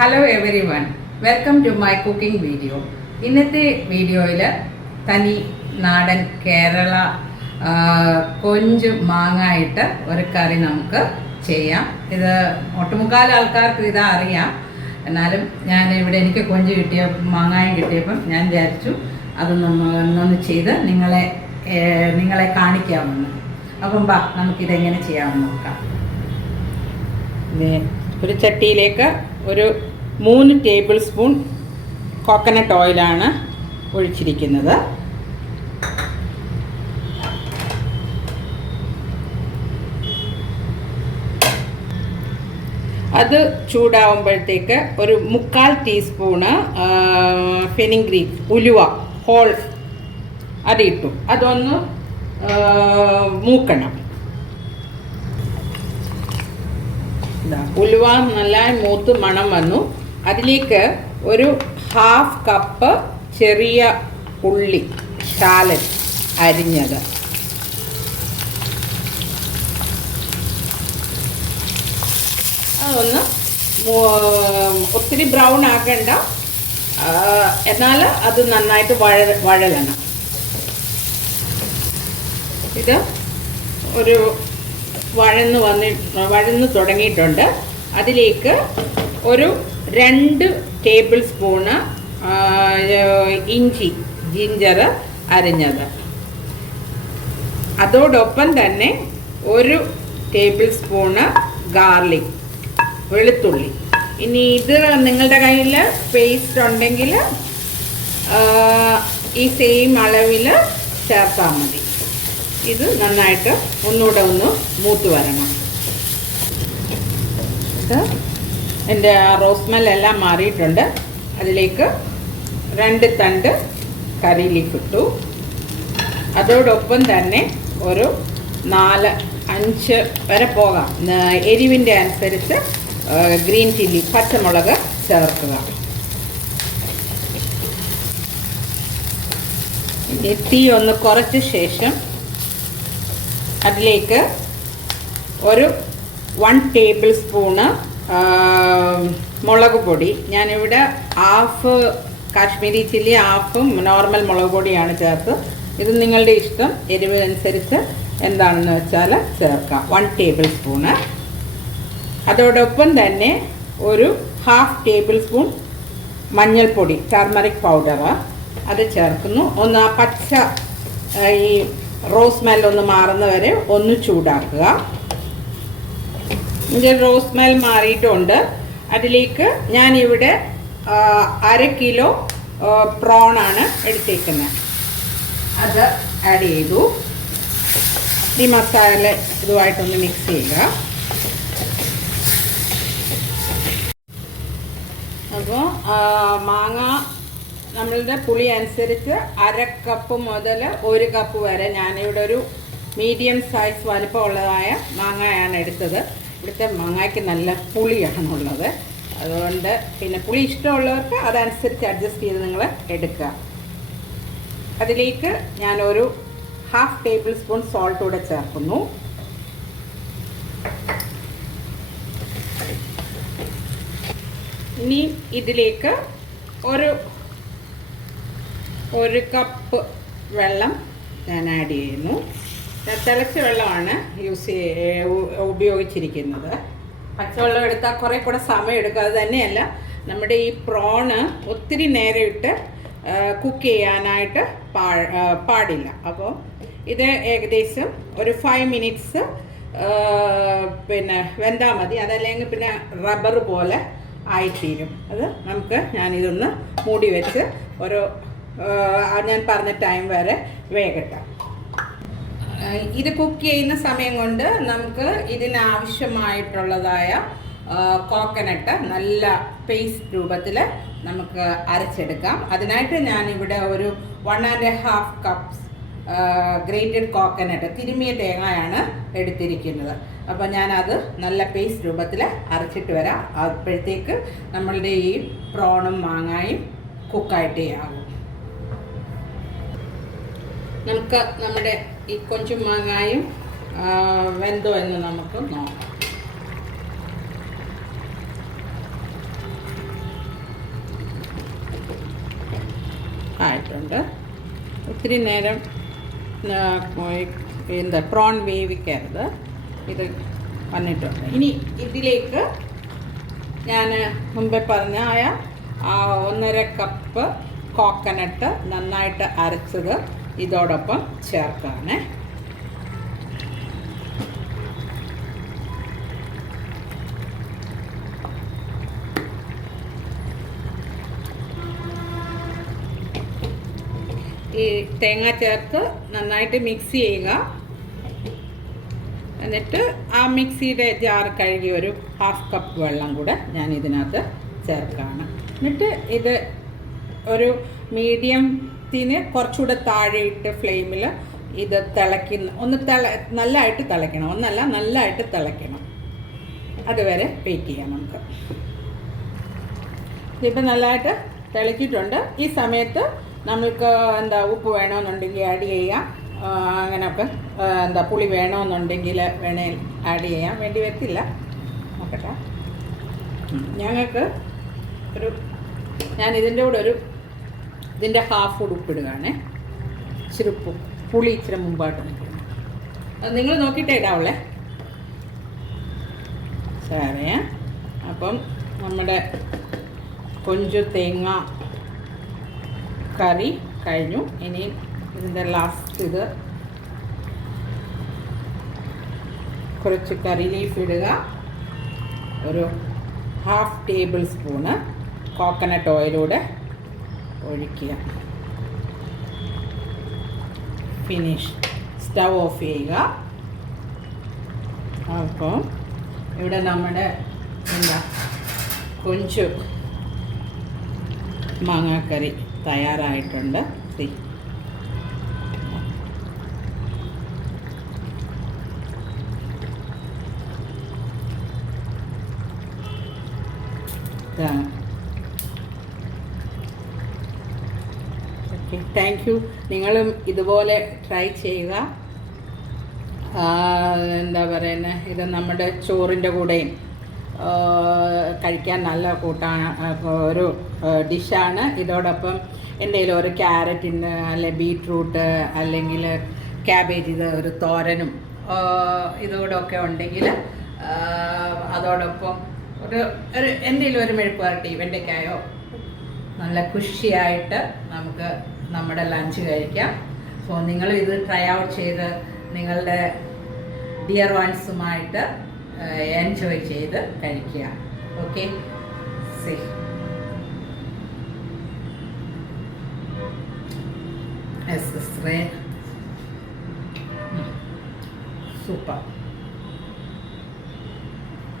Hello everyone, welcome to my cooking video. ഇന്നത്തെ വീഡിയോയിൽ തനി നാടൻ കേരള കൊഞ്ച് മാങ്ങായിട്ട് ഒരു കറി നമുക്ക് ചെയ്യാം. ഇത് ഒട്ടുമുക്കാൽ ആൾക്കാർക്ക് ഇത് അറിയാം. എന്നാലും ഞാൻ ഇവിടെ എനിക്ക് കൊഞ്ച് മാങ്ങായും കിട്ടിയപ്പം ഞാൻ വിചാരിച്ചു അതൊന്നൊന്ന് ചെയ്ത് നിങ്ങളെ കാണിക്കാമെന്ന്. അപ്പം നമുക്കിതെങ്ങനെ ചെയ്യാമെന്ന് നോക്കാം. ഒരു ചട്ടിയിലേക്ക് ഒരു 3 ടേബിൾ സ്പൂൺ കോക്കനട്ട് ഓയിലാണ് ഒഴിച്ചിരിക്കുന്നത്. അത് ചൂടാവുമ്പോഴത്തേക്ക് ഒരു 1/4 ടീസ്പൂണ് ഫെനിഗ്രീക്ക് ഉലുവ ഹോൾ അതിട്ടു. അതൊന്ന് മൂക്കണം. ഉലുവ നല്ല മൂത്ത് മണം വന്നു. അതിലേക്ക് ഒരു 1/2 കപ്പ് ചെറിയ ഉള്ളി ഷാലറ്റ് അരിഞ്ഞത്, അതൊന്ന് ഒത്തിരി ബ്രൗൺ ആക്കണ്ട, എന്നാൽ അത് നന്നായിട്ട് വഴലണം. ഇത് ഒരു വഴന്ന് തുടങ്ങിയിട്ടുണ്ട്. അതിലേക്ക് ഒരു 2 ടേബിൾ സ്പൂണ് ജിഞ്ചർ അരിഞ്ഞത്, അതോടൊപ്പം തന്നെ ഒരു ടേബിൾ സ്പൂണ് ഗാർലിക് വെളുത്തുള്ളി. ഇനി ഇത് നിങ്ങളുടെ കയ്യിൽ പേസ്റ്റ് ഉണ്ടെങ്കിൽ ഈ സെയിം അളവിൽ ചേർത്താൽ മതി. ഇത് നന്നായിട്ട് ഒന്നുകൂടെ ഒന്ന് മൂത്ത് വരണം. ഇത് എൻ്റെ റോസ്മെല്ലാം മാറിയിട്ടുണ്ട്. അതിലേക്ക് 2 തണ്ട് കറി ലീഫ് ഇട്ടു. അതോടൊപ്പം തന്നെ ഒരു 4-5 വരെ പോകാം, എരിവിൻ്റെ അനുസരിച്ച് ഗ്രീൻ ചില്ലി പച്ചമുളക് ചേർക്കുക. തീ ഒന്ന് കുറച്ച ശേഷം അതിലേക്ക് ഒരു 1 ടേബിൾ സ്പൂണ് മുളക് പൊടി, ഞാനിവിടെ 1/2 കാശ്മീരി ചില്ലി 1/2 നോർമൽ മുളക് പൊടിയാണ് ചേർത്ത്. ഇത് നിങ്ങളുടെ ഇഷ്ടം, എരിവ് അനുസരിച്ച് എന്താണെന്ന് വെച്ചാൽ ചേർക്കാം. 1 ടേബിൾ സ്പൂണ്. അതോടൊപ്പം തന്നെ ഒരു 1/2 ടേബിൾ സ്പൂൺ മഞ്ഞൾപ്പൊടി, ടർമറിക് പൗഡർ, അത് ചേർക്കുന്നു. ഒന്ന് പച്ച ഈ റോസ്മെൽ ഒന്ന് മാറുന്നവരെ ഒന്ന് ചൂടാക്കുക. ഇതിൻ്റെ റോസ്മെൽ മാറിയിട്ടുണ്ട്. അതിലേക്ക് ഞാനിവിടെ 1/2 കിലോ പ്രോണാണ് എടുത്തേക്കുന്നത്. അത് ആഡ് ചെയ്തു. ഈ മസാല ഇതുമായിട്ടൊന്ന് മിക്സ് ചെയ്യുക. അപ്പോൾ മാങ്ങ നമ്മളുടെ പുളി അനുസരിച്ച് 1/2 കപ്പ് മുതൽ 1 കപ്പ് വരെ, ഞാനിവിടെ ഒരു മീഡിയം സൈസ് വലിപ്പമുള്ളതായ മാങ്ങയാണ് എടുത്തത്. ഇവിടുത്തെ മാങ്ങയ്ക്ക് നല്ല പുളിയാണുള്ളത്. അതുകൊണ്ട് പിന്നെ പുളി ഇഷ്ടമുള്ളവർക്ക് അതനുസരിച്ച് അഡ്ജസ്റ്റ് ചെയ്ത് നിങ്ങൾ എടുക്കുക. അതിലേക്ക് ഞാനൊരു 1/2 ടേബിൾ സ്പൂൺ സോൾട്ട് കൂടെ ചേർക്കുന്നു. ഇനി ഇതിലേക്ക് ഒരു കപ്പ് വെള്ളം ഞാൻ ആഡ് ചെയ്യുന്നു. തിളച്ച വെള്ളമാണ് ഉപയോഗിച്ചിരിക്കുന്നത്. പച്ചവെള്ളം എടുത്താൽ കുറേ കൂടെ സമയം എടുക്കും. അത് തന്നെയല്ല, നമ്മുടെ ഈ പ്രോണ് ഒത്തിരി നേരം ഇട്ട് കുക്ക് ചെയ്യാനായിട്ട് പാടില്ല. അപ്പോൾ ഇത് ഏകദേശം ഒരു 5 മിനിറ്റ്സ് പിന്നെ വെന്താൽ മതി. അതല്ലെങ്കിൽ പിന്നെ റബ്ബർ പോലെ ആയിത്തീരും. ഞാനിതൊന്ന് മൂടി വെച്ച് ഞാൻ പറഞ്ഞ ടൈം വരെ വേകട്ടെ. ഇത് കുക്ക് ചെയ്യുന്ന സമയം കൊണ്ട് നമുക്ക് ഇതിനാവശ്യമായിട്ടുള്ളതായ കോക്കനട്ട് നല്ല പേസ്റ്റ് രൂപത്തിൽ നമുക്ക് അരച്ചെടുക്കാം. അതിനായിട്ട് ഞാനിവിടെ ഒരു 1.5 കപ്സ് ഗ്രേറ്റഡ് കോക്കനട്ട്, തിരുമിയ തേങ്ങയാണ് എടുത്തിരിക്കുന്നത്. അപ്പോൾ ഞാനത് നല്ല പേസ്റ്റ് രൂപത്തിൽ അരച്ചിട്ട് വരാം. അപ്പോഴത്തേക്ക് നമ്മളുടെ ഈ പ്രോണും മാങ്ങായും കുക്കായിട്ടേ ആകും. നമുക്ക് നമ്മുടെ ഈ കൊഞ്ചും മാങ്ങായും വെന്തോ എന്ന് നമുക്ക് നോക്കാം. ആയിട്ടുണ്ട്. ഒത്തിരി നേരം എന്താ പ്രോൺ വേവിക്കരുത്. ഇത് വന്നിട്ടുണ്ട്. ഇനി ഇതിലേക്ക് ഞാൻ മുമ്പേ പറഞ്ഞ 1.5 കപ്പ് കോക്കനട്ട് നന്നായിട്ട് അരച്ചത് ഇതോടൊപ്പം ചേർക്കാണ്. ഈ തേങ്ങ ചേർത്ത് നന്നായിട്ട് മിക്സ് ചെയ്യുക. എന്നിട്ട് ആ മിക്സിയുടെ ജാർ കഴുകി ഒരു 1/2 കപ്പ് വെള്ളം കൂടെ ഞാൻ ഇതിനകത്ത് ചേർക്കുകയാണ്. എന്നിട്ട് ഇത് ഒരു മീഡിയത്തിന് കുറച്ചുകൂടെ താഴെയിട്ട് ഫ്ലെയിമിൽ ഇത് നല്ലതായിട്ട് തിളയ്ക്കണം. നല്ലതായിട്ട് തിളയ്ക്കണം. അതുവരെ വെയിറ്റ് ചെയ്യാം നമുക്ക്. ഇതിപ്പോൾ നല്ലതായിട്ട് തിളക്കിയിട്ടുണ്ട്. ഈ സമയത്ത് നമ്മൾക്ക് ഉപ്പ് വേണമെന്നുണ്ടെങ്കിൽ ആഡ് ചെയ്യാം. അങ്ങനെയൊക്കെ പുളി വേണമെന്നുണ്ടെങ്കിൽ ആഡ് ചെയ്യാം. വേണ്ടി വരത്തില്ല, നോക്കട്ടെ. ഞങ്ങൾക്ക് ഞാൻ ഇതിൻ്റെ കൂടെ ഇതിൻ്റെ ഹാഫ് കൂടെ ഉപ്പിടുകയാണേ. ഇച്ചിരി പുളി ഇച്ചിരി മുമ്പായിട്ട് നിൽക്കണം. അത് നിങ്ങൾ നോക്കിയിട്ടേ ഇടാവുള്ളേ. സാറേ, അപ്പം നമ്മുടെ കൊഞ്ച് തേങ്ങ കറി കഴിഞ്ഞു. ഇനി ഇതിൻ്റെ ലാസ്റ്റ് ഇത് കുറച്ച് കറി ലീഫ് ഇടുക. ഒരു 1/2 ടേബിൾ സ്പൂണ് കോക്കനട്ട് ഓയിലൂടെ ഒഴിക്കുക. ഫിനിഷ്. സ്റ്റൗ ഓഫ് ചെയ്യുക. അപ്പം ഇവിടെ നമ്മുടെ കൊഞ്ച് മാങ്ങാക്കറി തയ്യാറായിട്ടുണ്ട്. Okay, thank you. നിങ്ങളും ഇതുപോലെ ട്രൈ ചെയ്യുക. എന്താ പറയുന്നത്, ഇത് നമ്മുടെ ചോറിൻ്റെ കൂടെയും കഴിക്കാൻ നല്ല ഒരു ഡിഷാണ്. ഇതോടൊപ്പം എൻ്റെ കയ്യിൽ ഒരു ക്യാരറ്റിന് അല്ലെങ്കിൽ ബീട്രൂട്ട് അല്ലെങ്കിൽ ക്യാബേജ് ഇത് ഒരു തോരനും ഇതോടൊക്കെ ഉണ്ടെങ്കിൽ അതോടൊപ്പം എന്തെങ്കിലും ഒരു മെഴുക്ക് വരട്ടി വെണ്ടയ്ക്കായോ നല്ല ഖുഷിയായിട്ട് നമുക്ക് നമ്മുടെ ലഞ്ച് കഴിക്കാം. സോ നിങ്ങൾ ഇത് ട്രൈ ഔട്ട് ചെയ്ത് നിങ്ങളുടെ ഡിയർ വൺസുമായിട്ട് എൻജോയ് ചെയ്ത് കഴിക്കുക. Okay, super.